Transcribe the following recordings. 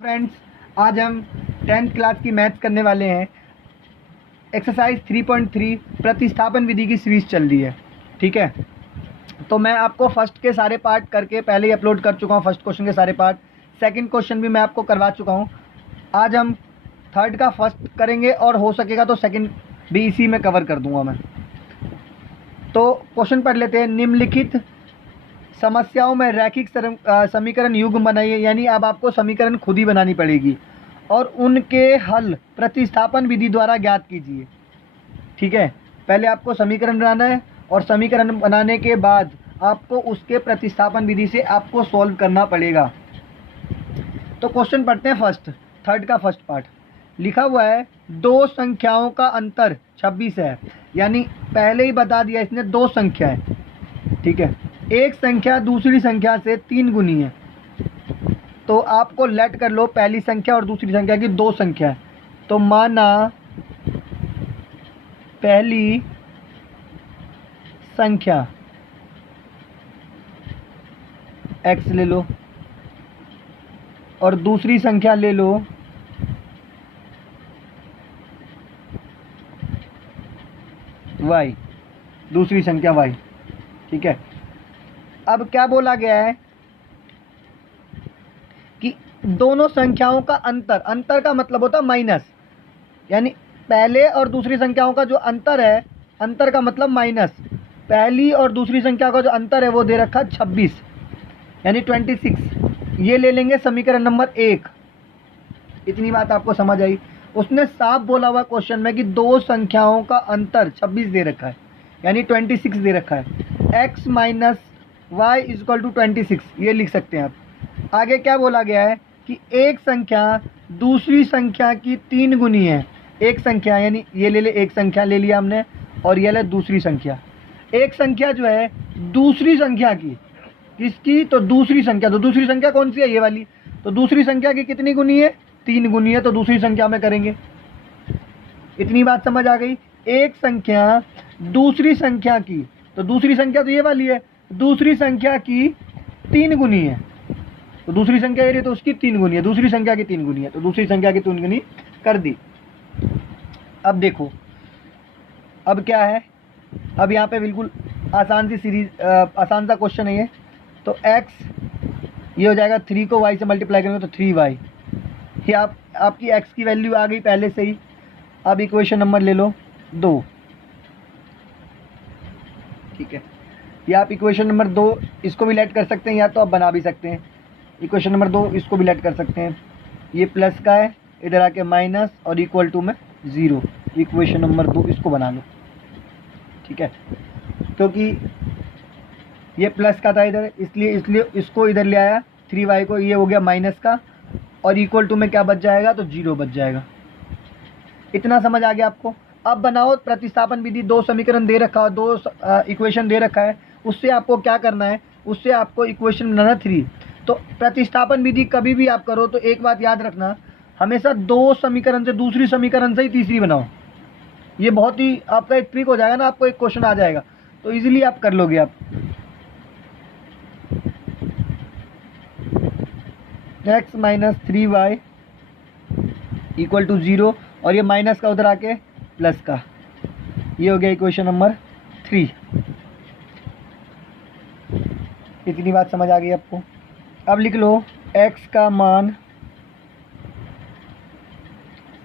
Friends, आज हम 10th class की मैथ्स करने वाले हैं। एक्सरसाइज 3.3 प्रतिस्थापन विधि की सीरीज चल रही है। ठीक है, तो मैं आपको फर्स्ट के सारे पार्ट करके पहले ही अपलोड कर चुका हूँ। फर्स्ट क्वेश्चन के सारे पार्ट, सेकंड क्वेश्चन भी मैं आपको करवा चुका हूँ। आज हम थर्ड का फर्स्ट करेंगे और हो सकेगा तो सेकंड भी इसी में कवर कर दूंगा मैं। तो क्वेश्चन पढ़ लेते हैं। निम्नलिखित समस्याओं में रैखिक समीकरण युग्म बनाइए, यानी अब आपको समीकरण खुद ही बनानी पड़ेगी और उनके हल प्रतिस्थापन विधि द्वारा ज्ञात कीजिए। ठीक है, पहले आपको समीकरण बनाना है और समीकरण बनाने के बाद आपको उसके प्रतिस्थापन विधि से आपको सॉल्व करना पड़ेगा। तो क्वेश्चन पढ़ते हैं। थर्ड का फर्स्ट पार्ट लिखा हुआ है, दो संख्याओं का अंतर 26 है। यानी पहले ही बता दिया इसने, दो संख्या है। ठीक है, एक संख्या दूसरी संख्या से 3 गुनी है। तो आपको लेट कर लो पहली संख्या और दूसरी संख्या की दो संख्या है। तो माना पहली संख्या x ले लो और दूसरी संख्या ले लो y, दूसरी संख्या y। ठीक है, अब क्या बोला गया है कि दोनों संख्याओं का अंतर का मतलब होता है माइनस, यानी पहले और दूसरी संख्याओं का जो अंतर है, अंतर का मतलब माइनस। पहली और दूसरी संख्या का जो अंतर है वो दे रखा 26 यानी 26। ये ले लेंगे समीकरण नंबर 1। इतनी बात आपको समझ आई। उसने साफ बोला हुआ क्वेश्चन में कि दो संख्याओं का अंतर 26 दे रखा है, यानी 26 दे रखा है। x minus Y is equal to 26, ये लिख सकते हैं आप। आगे क्या बोला गया है कि एक संख्या दूसरी संख्या की 3 गुनी है। एक संख्या यानी ये ले ले, एक संख्या ले लिया हमने और ये ले दूसरी संख्या। एक संख्या जो है दूसरी संख्या की, किसकी? तो दूसरी संख्या। तो दूसरी संख्या कौन सी है? ये वाली। तो दूसरी संख्या की कितनी गुनी है? 3 गुनी है। तो दूसरी संख्या में करेंगे। इतनी बात समझ आ गई। एक संख्या दूसरी संख्या की, तो दूसरी संख्या तो ये वाली है, दूसरी संख्या की 3 गुनी है। तो दूसरी संख्या ये रही, तो उसकी 3 गुनी है, दूसरी संख्या की 3 गुनी है। तो दूसरी संख्या की 3 गुनी कर दी। अब देखो, अब क्या है, अब यहाँ पे बिल्कुल आसान सी सीरीज, आसान सा क्वेश्चन है ये। तो x ये हो जाएगा 3 को y से मल्टीप्लाई करेंगे तो 3y। ये आपकी x की वैल्यू आ गई पहले से ही। अब इक्वेशन नंबर ले लो 2। ठीक है, ये आप इक्वेशन नंबर 2 इसको भी लेट कर सकते हैं, या तो आप बना भी सकते हैं। इक्वेशन नंबर 2 इसको भी लेट कर सकते हैं। ये प्लस का है, इधर आके माइनस और इक्वल टू में 0। इक्वेशन नंबर 2 इसको बना लो। ठीक है, क्योंकि ये प्लस का था इधर, इसलिए इसको इधर ले आया 3y को, ये हो गया माइनस का, और इक्वल टू में क्या बच जाएगा? तो 0 बच जाएगा। इतना समझ आ गया आपको। अब बनाओ प्रतिस्थापन विधि। दो समीकरण दे रखा है, दो इक्वेशन दे रखा है, उससे आपको क्या करना है? उससे आपको इक्वेशन बनाना 3। तो प्रतिस्थापन विधि कभी भी आप करो तो एक बात याद रखना, हमेशा दो समीकरण से दूसरी समीकरण से ही तीसरी बनाओ। ये बहुत ही आपका एक ट्रिक हो जाएगा ना, आपको एक क्वेश्चन आ जाएगा तो इजीली आप कर लोगे आप। x minus 3y equal to 0, और ये माइनस का उधर आके प्लस का, ये हो गया इक्वेशन नंबर 3। इतनी बात समझ आ गई आपको। अब लिख लो x का मान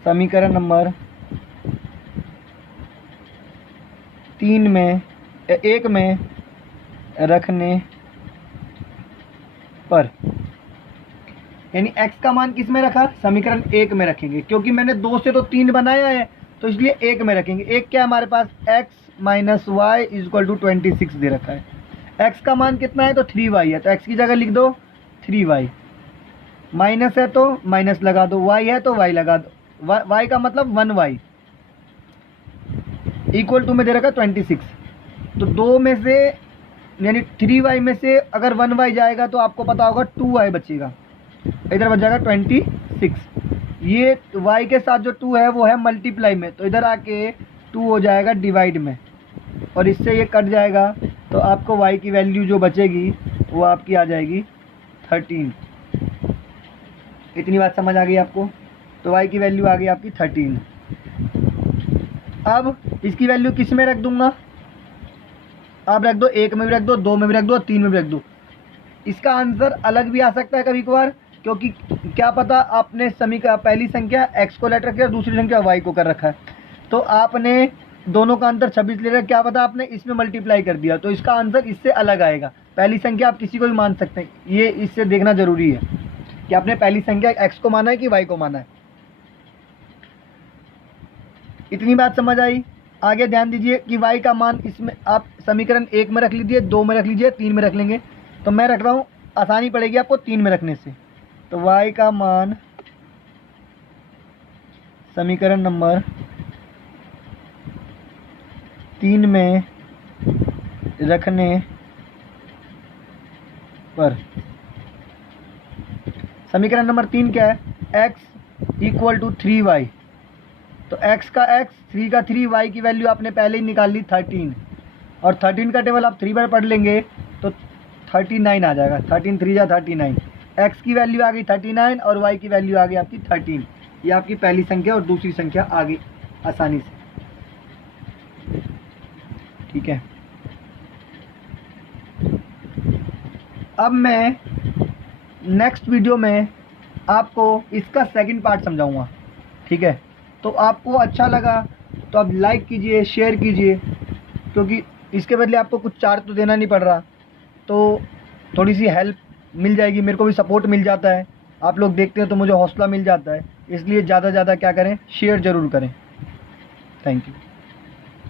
समीकरण नंबर 1 में रखने पर, यानी x का मान किस में रखा? समीकरण 1 में रखेंगे, क्योंकि मैंने 2 से तो 3 बनाया है तो इसलिए 1 में रखेंगे। एक क्या हमारे पास? x minus Y is equal to 26 दे रखा है। x का मान कितना है? तो 3y है, तो x की जगह लिख दो 3y। माइनस है तो माइनस लगा दो, y है तो y लगा दो, y का मतलब 1y। इक्वल टू में दे रखा 26। तो 2 में से यानी 3y में से अगर 1y जाएगा तो आपको पता होगा 2y बचेगा, इधर बच जाएगा 26। ये y के साथ जो 2 है वो है मल्टीप्लाई में, तो इधर आके 2 हो जाएगा डिवाइड में, और इससे ये कट जाएगा तो आपको y की वैल्यू जो बचेगी वो आपकी आ जाएगी 13। इतनी बात समझ आ गई आपको। तो y की वैल्यू आ गई आपकी 13। अब इसकी वैल्यू किस में रख दूंगा, आप रख दो 1 में भी रख दो, 2 में भी रख दो, 3 में भी रख दो। इसका आंसर अलग भी आ सकता है कभी कभार, क्योंकि क्या पता आपने पहली संख्या x को लेट रखी है और दूसरी संख्या y को कर रखा है, तो आपने दोनों का अंतर 26 ले रखा, क्या पता आपने इसमें मल्टीप्लाई कर दिया, तो इसका आंसर इससे अलग आएगा। पहली संख्या आप किसी को भी मान सकते हैं, ये इससे देखना जरूरी है कि आपने पहली संख्या x को माना है कि y को माना है। इतनी बात समझ आई। आगे ध्यान दीजिए कि y का मान इसमें आप समीकरण 1 में रख लीजिए, 2 में रख लीजिए, 3 में रख लेंगे। तो मैं रख रहा हूँ, आसानी पड़ेगी आपको 3 में रखने से। तो y का मान समीकरण नंबर 3 में रखने पर, समीकरण नंबर 3 क्या है, x इक्वल टू 3y। तो x का x, 3 का 3, y की वैल्यू आपने पहले ही निकाल ली 13, और 13 का टेबल आप 3 बार पढ़ लेंगे तो 39 आ जाएगा। 13 3 जा 39, x की वैल्यू आ गई 39 और y की वैल्यू आ गई आपकी 13। ये आपकी पहली संख्या और दूसरी संख्या आ गई आसानी से, ठीक है। अब मैं नेक्स्ट वीडियो में आपको इसका सेकंड पार्ट समझाऊंगा, ठीक है। तो आपको अच्छा लगा तो आप लाइक कीजिए, शेयर कीजिए, क्योंकि इसके बदले आपको कुछ चार्ज तो देना नहीं पड़ रहा, तो थोड़ी सी हेल्प मिल जाएगी, मेरे को भी सपोर्ट मिल जाता है। आप लोग देखते हैं तो मुझे हौसला मिल जाता है, इसलिए ज़्यादा से ज़्यादा क्या करें, शेयर ज़रूर करें। Thank you.